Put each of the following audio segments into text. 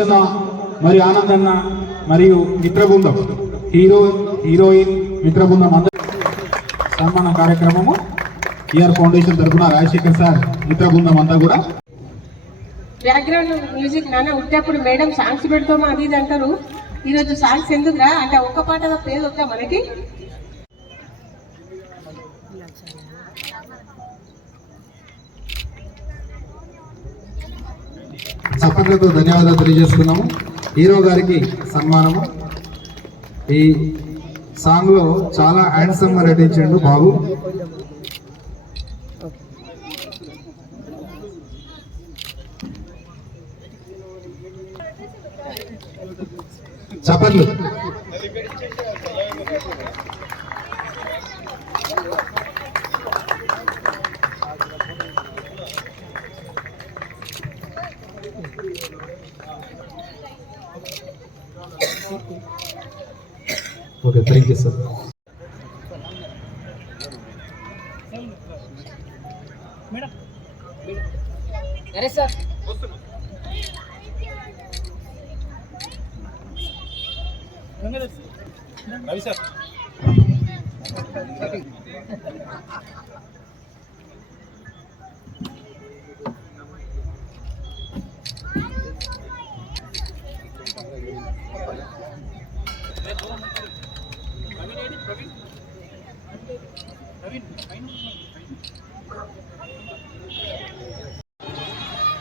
ప్రసన్న మరియు ఆనందన్న మరియు మిత్రబృందం. Hero heroine మిత్రబృందం అందరి సన్మాన కార్యక్రమము ఈఆర్ ఫౌండేషన్ తరఫున రాజశేఖర్ సార్ మిత్రబృందం అంతా కూడా. బ్యాక్గ్రౌండ్ మ్యూజిక్ నాన్న ఉట్టేప్పుడు మేడం సాంగ్స్ పెడతామా అది ఇది అంటారు. ఈరోజు సాంగ్స్ ఎందుకురా? అంటే ఒక్క పాట పేరు వద్దా మనకి. చప్పట్లతో ధన్యవాదాలు తెలియజేస్తున్నాము హీరో గారికి సన్మానము. ఈ సాంగ్లో చాలా హ్యాండ్సమ్గా గా బాబు చప్పట్లు okay thank you sir Ravi sir.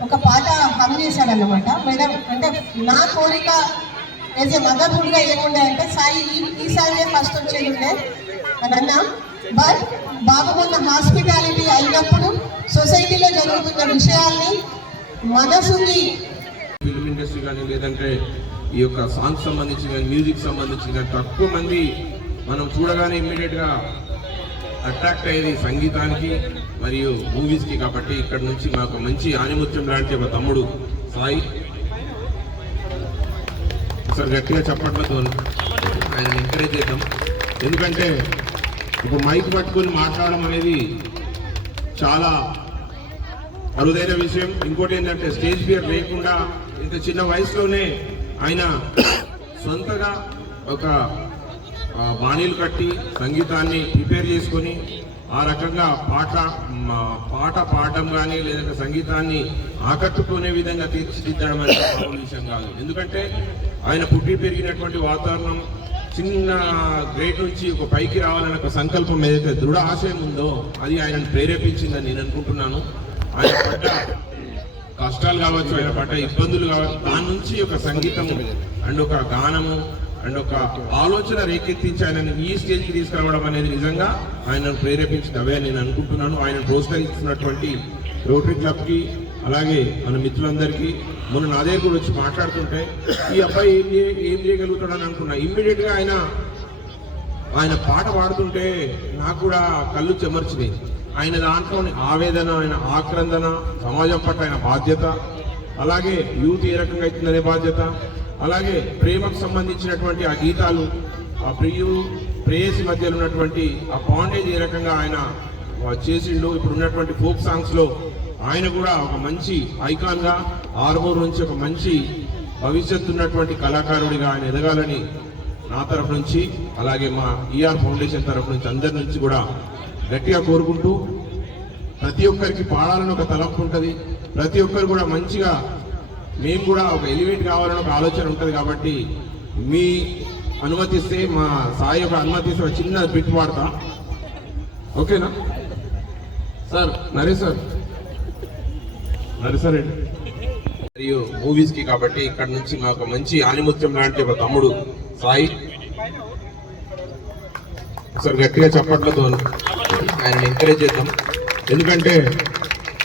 ఒక పాట హమ్ చేశాడన్నమాట మేడం అంటే నా కోరిక యాజ్ ఏ మదర్హుడ్గా ఏముండే అంటే సాయి ఈ- ఫస్ట్ వచ్చేది ఉండే అన్నా బట్ బాబు మొన్న హాస్పిటాలిటీ అయినప్పుడు సొసైటీలో జరుగుతున్న విషయాల్ని మనసుని ఫిల్మ్ ఇండస్ట్రీ కానీ లేదంటే ఈ యొక్క సాంగ్స్ సంబంధించి కానీ మ్యూజిక్ సంబంధించి కానీ తక్కువ మంది మనం చూడగానే ఇమ్మీడియట్గా అట్రాక్ట్ అయ్యేది సంగీతానికి మరియు మూవీస్కి కాబట్టి ఇక్కడ నుంచి మాకు మంచి ఆనిముత్యం లాంటి ఒక తమ్ముడు సాయి. ఒకసారి గట్టిగా చప్పట్లతో ఆయన ఎంకరేజ్ చేద్దాం. ఎందుకంటే ఇప్పుడు మైక్ పట్టుకొని మాట్లాడడం అనేది చాలా అరుదైన విషయం. ఇంకోటి ఏంటంటే స్టేజ్ ఫియర్ లేకుండా ఇంత చిన్న వయసులోనే ఆయన సొంతగా ఒక బాణీలు కట్టి సంగీతాన్ని ప్రిపేర్ చేసుకొని ఆ రకంగా పాట పాట పాడడం కానీ లేదంటే సంగీతాన్ని ఆకట్టుకునే విధంగా తీర్చిదిద్దడం అనేది మామూలు విషయం కాదు. ఎందుకంటే ఆయన పుట్టి పెరిగినటువంటి వాతావరణం చిన్న గ్రేట్ నుంచి ఒక పైకి రావాలనే ఒక సంకల్పం ఏదైతే దృఢ ఆశయం ఉందో అది ఆయనను ప్రేరేపించిందని నేను అనుకుంటున్నాను. ఆయన పడ్డ కష్టాలు కావచ్చు ఆయన పడ్డ ఇబ్బందులు కావచ్చు దాని నుంచి ఒక సంగీతం అండ్ ఒక గానము అండ్ ఒక ఆలోచన రేకెత్తించి ఆయనను ఈ స్టేజ్కి తీసుకురావడం అనేది నిజంగా ఆయనను ప్రేరేపించినవే నేను అనుకుంటున్నాను. ఆయన ప్రోత్సహిస్తున్నటువంటి రోటరీ క్లబ్కి అలాగే మన మిత్రులందరికీ మొన్న నా దగ్గర కూడా వచ్చి మాట్లాడుతుంటే ఈ అబ్బాయి ఏం ఏం చేయగలుగుతాడని అనుకున్నా. ఇమ్మీడియట్గా ఆయన ఆయన పాట పాడుతుంటే నాకు కూడా కళ్ళు చెమర్చినాయి. ఆయన దాంట్లోని ఆవేదన ఆయన ఆక్రందన సమాజం పట్ల ఆయన బాధ్యత అలాగే యూత్ ఏ రకంగా అవుతుందనే బాధ్యత అలాగే ప్రేమకు సంబంధించినటువంటి ఆ గీతాలు ఆ ప్రియు ప్రేయసి మధ్యలో ఉన్నటువంటి ఆ బాండేజ్ ఏ రకంగా ఆయన చేసిండు ఇప్పుడు ఉన్నటువంటి ఫోక్ సాంగ్స్లో ఆయన కూడా ఒక మంచి ఐకాన్గా ఆర్మూర్ నుంచి ఒక మంచి భవిష్యత్తు ఉన్నటువంటి కళాకారుడిగా ఆయన ఎదగాలని నా తరఫు నుంచి అలాగే మా ఈఆర్ ఫౌండేషన్ తరఫు నుంచి అందరి నుంచి కూడా గట్టిగా కోరుకుంటూ ప్రతి ఒక్కరికి పాడాలని ఒక తలపు ఉంటుంది. ప్రతి ఒక్కరు కూడా మంచిగా మేము కూడా ఒక ఎలివేట్ కావాలని ఒక ఆలోచన ఉంటుంది కాబట్టి మీ అనుమతిస్తే మా సాయి ఒక అనుమతిస్తే ఒక చిన్న బిట్ పాడతా ఓకేనా? Sir Naresh sir. Naresh sir. ఏంటి? మరియు మూవీస్కి కాబట్టి ఇక్కడ నుంచి మాకు మంచి ఆనిముత్యం లాంటి ఒక తమ్ముడు సాయి. సార్ గట్టిగా చప్పట్లతో ఆయన ఎంకరేజ్ చేద్దాం. ఎందుకంటే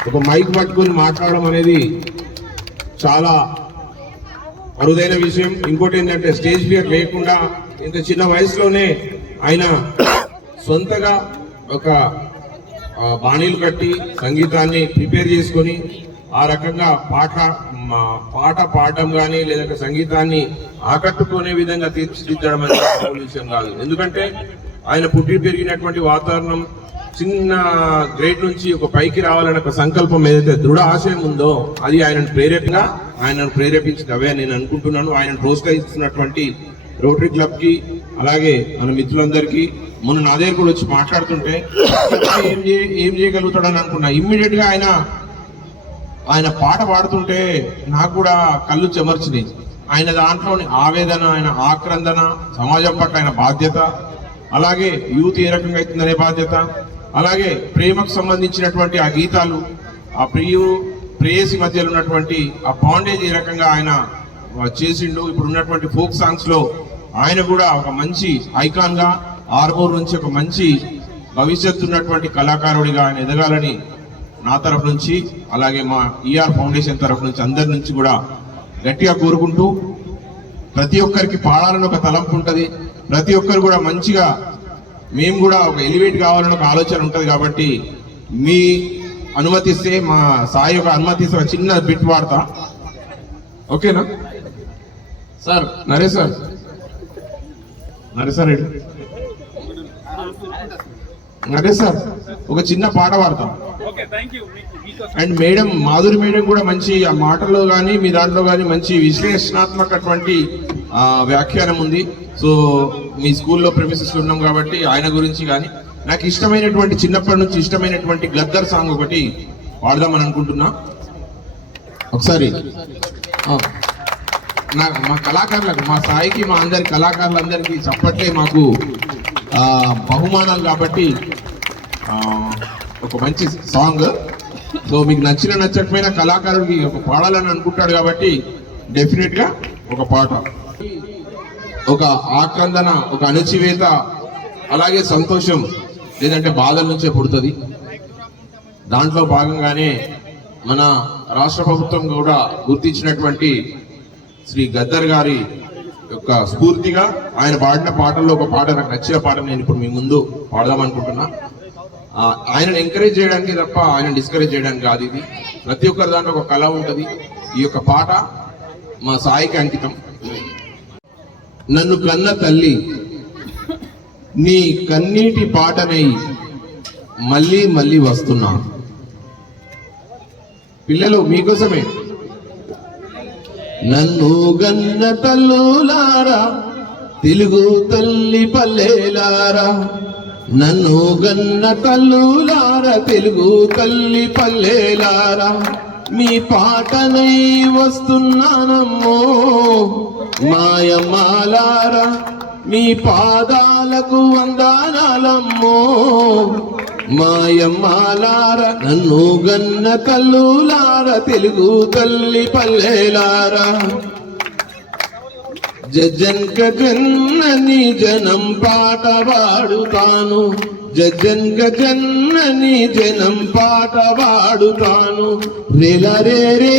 ఒక మైక్ పట్టుకొని మాట్లాడడం అనేది చాలా అరుదైన విషయం. ఇంకోటి ఏంటంటే స్టేజ్ ఫియర్ లేకుండా ఇంత చిన్న వయసులోనే ఆయన సొంతగా ఒక బాణీలు కట్టి సంగీతాన్ని ప్రిపేర్ చేసుకొని ఆ రకంగా పాట పాట పాడటం కానీ లేదంటే సంగీతాన్ని ఆకట్టుకునే విధంగా తీర్చిదిద్దడం అనేది విషయం కాదు. ఎందుకంటే ఆయన పుట్టి పెరిగినటువంటి వాతావరణం చిన్న గ్రేడ్ నుంచి ఒక పైకి రావాలనే ఒక సంకల్పం ఏదైతే దృఢ ఆశయం ఉందో అది ఆయనను ప్రేరేపంగా ఆయనను ప్రేరేపించింది అవే నేను అనుకుంటున్నాను. ఆయనను ప్రోత్సహిస్తున్నటువంటి రోటరీ క్లబ్కి అలాగే మన మిత్రులందరికీ. మొన్న నా దగ్గర కూడా వచ్చి మాట్లాడుతుంటే ఏం చేయ ఏం చేయగలుగుతాడని అనుకున్నా. ఇమ్మీడియట్గా ఆయన ఆయన పాట పాడుతుంటే నాకు కూడా కళ్ళు చెమర్చినాయి. ఆయన దాంట్లోని ఆవేదన ఆయన ఆక్రందన సమాజం పట్ల ఆయన బాధ్యత అలాగే యూత్ ఏ రకంగా అవుతుందనే బాధ్యత అలాగే ప్రేమకు సంబంధించినటువంటి ఆ గీతాలు ఆ ప్రియు ప్రేయసి మధ్యలో ఉన్నటువంటి ఆ బాండేజ్ ఏ రకంగా ఆయన చేసిండు. ఇప్పుడు ఉన్నటువంటి ఫోక్ సాంగ్స్లో ఆయన కూడా ఒక మంచి ఐకాన్గా ఆర్మూర్ నుంచి ఒక మంచి భవిష్యత్తు ఉన్నటువంటి కళాకారుడిగా ఆయన ఎదగాలని నా తరఫు నుంచి అలాగే మా ఈఆర్ ఫౌండేషన్ తరఫు నుంచి అందరి నుంచి కూడా గట్టిగా కోరుకుంటూ ప్రతి ఒక్కరికి పాడాలని ఒక తలంపు ఉంటుంది. ప్రతి ఒక్కరు కూడా మంచిగా మేము కూడా ఒక ఎలివేట్ కావాలని ఒక ఆలోచన ఉంటుంది కాబట్టి మీ అనుమతిస్తే మా సాయి ఒక అనుమతిస్తే ఒక చిన్న బిట్ వాడతా. ఓకేనా? Sir Naresh sir. Naresh sir Naresh sir ఒక చిన్న పాట పాడతాం అండ్ మేడం మాధురి మేడం కూడా మంచి ఆ మాటల్లో కానీ మీ దాంట్లో కానీ మంచి విశ్లేషణాత్మకటువంటి వ్యాఖ్యానం ఉంది. సో మీ స్కూల్లో ప్రెమిసెస్ ఉన్నాం కాబట్టి ఆయన గురించి కానీ నాకు ఇష్టమైనటువంటి చిన్నప్పటి నుంచి ఇష్టమైనటువంటి గద్దర్ సాంగ్ ఒకటి పాడదామని అనుకుంటున్నా. ఒకసారి. నా మా కళాకారులకు మా సాయికి మా అందరి కళాకారులందరికీ చప్పట్లే మాకు బహుమానాలు కాబట్టి ఒక మంచి సాంగ్. సో మీకు నచ్చిన నచ్చకపోయినా కళాకారుడికి ఒక పాడాలని అనుకుంటాడు కాబట్టి డెఫినెట్గా ఒక పాట. ఒక ఆక్రందన ఒక అణచివేత అలాగే సంతోషం. లేదంటే బాధల నుంచే పుడుతుంది. దాంట్లో భాగంగానే మన రాష్ట్ర ప్రభుత్వం కూడా గుర్తించినటువంటి శ్రీ గద్దర్ గారి యొక్క స్ఫూర్తిగా ఆయన పాడిన పాటల్లో ఒక పాట నాకు నచ్చిన పాట నేను ఇప్పుడు మీ ముందు పాడదామనుకుంటున్నా ఆయనను ఎంకరేజ్ చేయడానికి తప్ప ఆయన డిస్కరేజ్ చేయడానికి కాదు ఇది. ప్రతి ఒక్కరి దాంట్లో ఒక కళ ఉంటుంది. ఈ యొక్క పాట మా సాయికి అంకితం. నన్ను కన్న తల్లి నీ కన్నీటి పాటనై మళ్ళీ మళ్ళీ వస్తున్నా. పిల్లలు మీకోసమే. నన్ను గన్న తల్లులారా తెలుగు తల్లి పల్లెలారా. నన్ను గన్న తల్లులారా తెలుగు తల్లి పల్లెలారా. మీ పాటనై వస్తున్నానమ్మో. మాయమాలారా మీ పాదాలకు వందానాలమ్మో. మాయమ్మాలార నన్ను గన్న తల్లులార తెలుగు తల్లి పల్లెలారా. జజన్క జన్నని జనం పాట పాడుతాను. జజన్క జన్నని జనం పాట పాడుతాను. రెల రే రే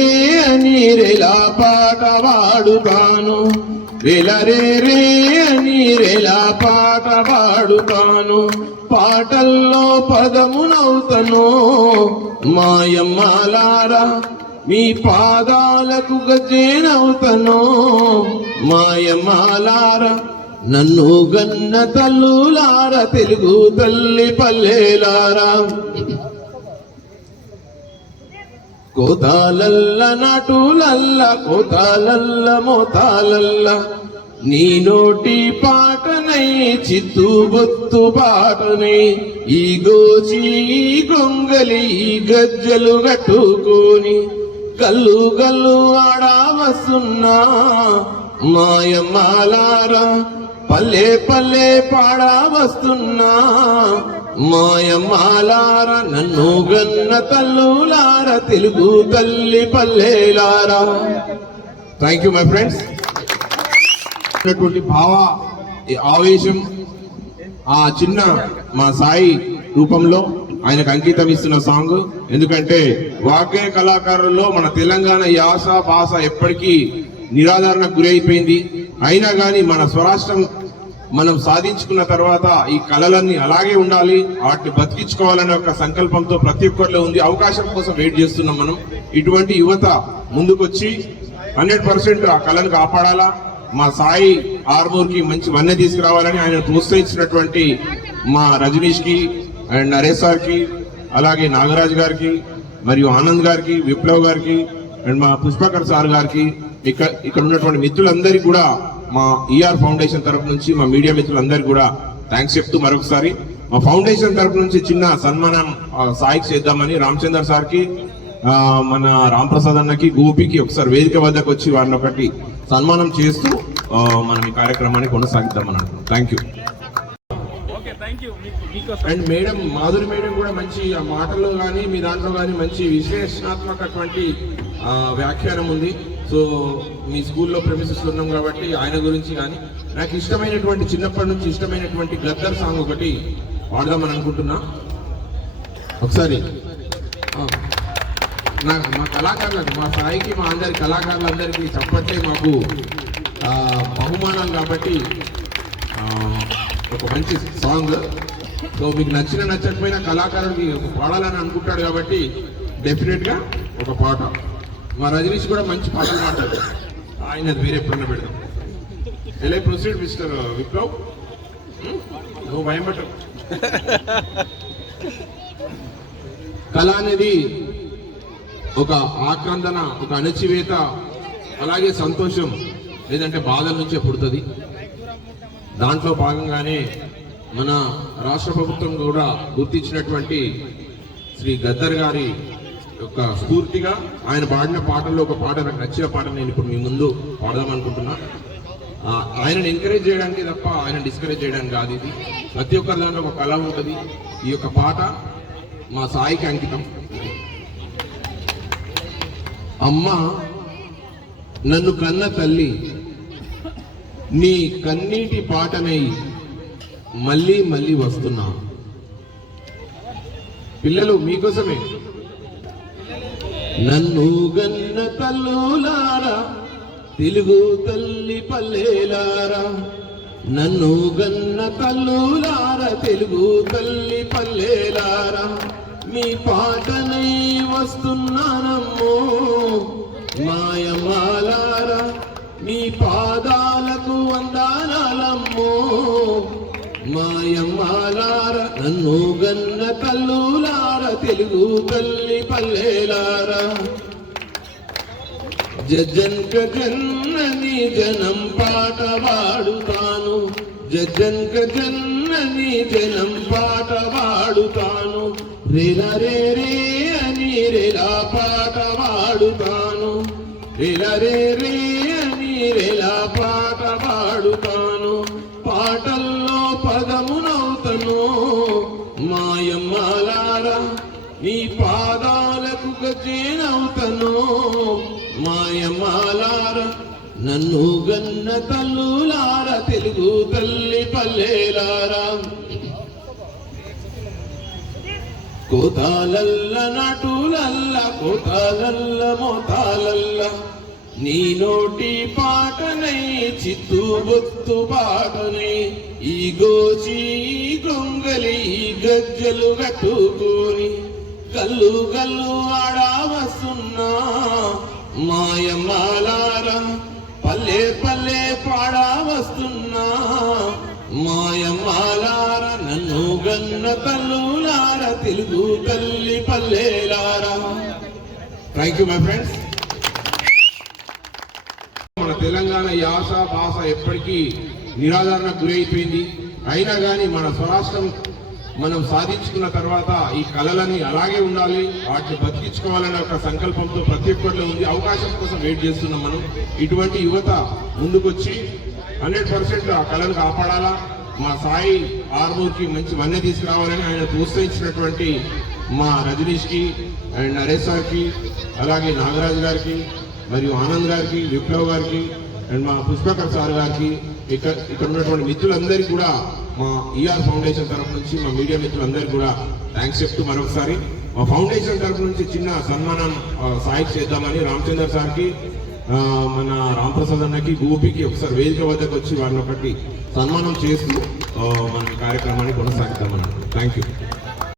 అని రెలా పాట పాడుతాను. రెల రే రే అని రెలా పాట పాడుతాను. పాటల్లో పదమునవుతను మాయమ్మాలారా మీ పాదాలకు గజేనవుతను మాయమాలార నన్ను గన్న తల్లులార తెలుగు తల్లి పల్లెలారా. కోతాలల్ల నాటులల్ల కోతాలల్ల మోతాలల్ల నీ నోటి పాటనై చిత్తు బొత్తు పాటనై ఈ గోచి ఈ గొంగలి ఈ గజ్జలు కట్టుకొని గల్లు గల్లు ఆడా వస్తున్నా మాయమాలారా పల్లె పల్లె పాడా వస్తున్నా. మాయమాలార నన్ను గన్న తల్లులార తెలుగు తల్లి పల్లెలారా. థ్యాంక్ యూ మై ఫ్రెండ్స్ భావ ఈ ఆవేశం ఆ చిన్న మా సాయి రూపంలో ఆయనకు అంకితం ఇస్తున్న సాంగ్. ఎందుకంటే వాకే కళాకారుల్లో మన తెలంగాణ యాస భాష ఎప్పటికీ నిరాధారణకు గురైపోయింది. అయినా కానీ మన స్వరాష్ట్రం మనం సాధించుకున్న తర్వాత ఈ కళలన్నీ అలాగే ఉండాలి వాటిని బతికించుకోవాలనే ఒక సంకల్పంతో ప్రతి ఒక్కరిలో ఉంది. అవకాశం కోసం వెయిట్ చేస్తున్నాం మనం. ఇటువంటి యువత ముందుకొచ్చి హండ్రెడ్ పర్సెంట్ ఆ కళను కాపాడాలా? మా సాయి ఆర్మూర్కి మంచి వన్నె తీసుకురావాలని ఆయన ప్రోత్సహించినటువంటి మా రజనీష్కి అండ్ నరేష్ సార్కి అలాగే నాగరాజ్ గారికి మరియు ఆనంద్ గారికి విప్లవ్ గారికి అండ్ మా పుష్పకర్ సార్ గారికి ఇక్కడ ఇక్కడ ఉన్నటువంటి మిత్రులందరికీ కూడా మా ఈఆర్ ఫౌండేషన్ తరపు నుంచి మా మీడియా మిత్రులందరికీ కూడా థ్యాంక్స్ చెప్తూ మరొకసారి. మా ఫౌండేషన్ తరపు నుంచి చిన్న సన్మానం ఆ, సాయికి చేద్దామని రామచందర్ సార్కి మన రాంప్రసాద్ అన్నకి గోపికి ఒకసారి వేదిక వద్దకు వచ్చి వారిని ఒకటి సన్మానం చేస్తూ మనం ఈ కార్యక్రమాన్ని కొనసాగిద్దామని అనుకుంటున్నాం. Thank you and madam Madhuri madam కూడా మంచి ఆ మాటల్లో కానీ మీ దాంట్లో కానీ మంచి విశ్లేషణాత్మకటువంటి వ్యాఖ్యానం ఉంది. సో మీ స్కూల్లో ప్రెమిసెస్ ఉన్నాం కాబట్టి ఆయన గురించి కానీ నాకు ఇష్టమైనటువంటి చిన్నప్పటి నుంచి ఇష్టమైనటువంటి గద్దర్ సాంగ్ ఒకటి పాడదామని అనుకుంటున్నా. ఒకసారి. నాకు మా కళాకారులకు మా స్థాయికి మా అందరి కళాకారులందరికీ చప్పట్లే మాకు బహుమానం కాబట్టి ఒక మంచి సాంగ్ సో మీకు నచ్చిన నచ్చకపోయినా కళాకారుడికి పాడాలని అనుకుంటాడు కాబట్టి డెఫినెట్గా ఒక పాట. మా రజనీష్ కూడా మంచి పాటలు పాడతాడు. ఆయన అది వేరే ఎప్పుడన్నా పెడతాం ఎలా ప్రొసీడ్ మిస్టర్ విప్లవ్ నువ్వు భయం కళ అనేది ఒక ఆక్రందన ఒక అణచివేత అలాగే సంతోషం లేదంటే బాధల నుంచే పుడుతుంది. దాంట్లో భాగంగానే మన రాష్ట్ర ప్రభుత్వం కూడా గుర్తించినటువంటి శ్రీ గద్దర్ గారి యొక్క స్ఫూర్తిగా ఆయన పాడిన పాటల్లో ఒక పాట నాకు నచ్చిన పాట నేను ఇప్పుడు మీ ముందు పాడదామనుకుంటున్నా ఆ, ఆయనను ఎంకరేజ్ చేయడానికి తప్ప ఆయన డిస్కరేజ్ చేయడానికి కాదు ఇది. ప్రతి ఒక్కరి దాంట్లో ఒక కళ ఉంటుంది. ఈ యొక్క పాట మా సాయికి అంకితం. అమ్మ నన్ను కన్న తల్లి నీ కన్నీటి పాటనై మళ్ళీ మళ్ళీ వస్తున్నా. పిల్లలు మీకోసమే నన్ను గన్న తల్లులారా తెలుగు తల్లి పల్లెలారా. నన్ను గన్న తల్లులారా తెలుగు తల్లి పల్లెలారా. మీ పాటనై వస్తున్నానమ్మో మాయమాలారా. మీ పాదాలకు వందానాలమ్మో మాయమ్మాలార నన్ను గన్న తల్లులార తెలుగు తల్లి పల్లెలార. జజ్జన్క జన్నని జనం పాట పాడుతాను. జజ్జన్క జన్నని జనం పాట పాడుతాను. రేలా రే రే అని రేలా పాట పాడుతాను. రేలా రే రే తల్లులార తెలుగు తల్లి పల్లెలారా. కోతాలల్ల నటులల్ల కోతాలల్ల మోతాలల్ల నీ నోటి పాటనై చిత్తు బొత్తు పాటనై ఈ గోచి గొంగలి గజ్జలు కట్టుకొని కల్లు కల్లు ఆడా వస్తున్నా మాయమాలారా పల్లె పల్లె పాడా వస్తున్నా. మాయమాలార నన్ను గన్న తల్లులార తెలుగు తల్లి పల్లెలారా. థ్యాంక్ యూ మై ఫ్రెండ్స్ మన తెలంగాణ యాస భాష ఎప్పటికీ నిరాదరణకు గురైపోయింది. అయినా కానీ మన స్వరాష్ట్రం మనం సాధించుకున్న తర్వాత ఈ కళలని అలాగే ఉండాలి వాటిని బతికించుకోవాలనే ఒక సంకల్పంతో ప్రతి ఒక్కరిలో ఉంది. అవకాశం కోసం వెయిట్ చేస్తున్నాం మనం. ఇటువంటి యువత ముందుకొచ్చి హండ్రెడ్ పర్సెంట్ ఆ కళను కాపాడాలా? మా సాయి ఆర్మూర్కి మంచి వన్య తీసుకురావాలని ఆయన ప్రోత్సహించినటువంటి మా రజనీష్కి అండ్ నరేష్ సార్కి అలాగే నాగరాజు గారికి మరియు ఆనంద్ గారికి విప్లవ్ గారికి అండ్ మా పుష్పకర్ సార్ గారికి ఇక్కడ ఇక్కడ ఉన్నటువంటి మిత్రులందరికీ కూడా మా ఈఆర్ ఫౌండేషన్ తరఫు నుంచి మా మీడియా మిత్రులందరికీ కూడా థ్యాంక్స్ చెప్తూ మరొకసారి. మా ఫౌండేషన్ తరఫు నుంచి చిన్న సన్మానం సాయం చేద్దామని రామచంద్ర సార్కి మన రాంప్రసాద్ అన్నకి గోపికి ఒకసారి వేదిక వద్దకు వచ్చి వారిని ఒకటి సన్మానం చేస్తూ మన కార్యక్రమాన్ని కొనసాగిద్దామని. Thank you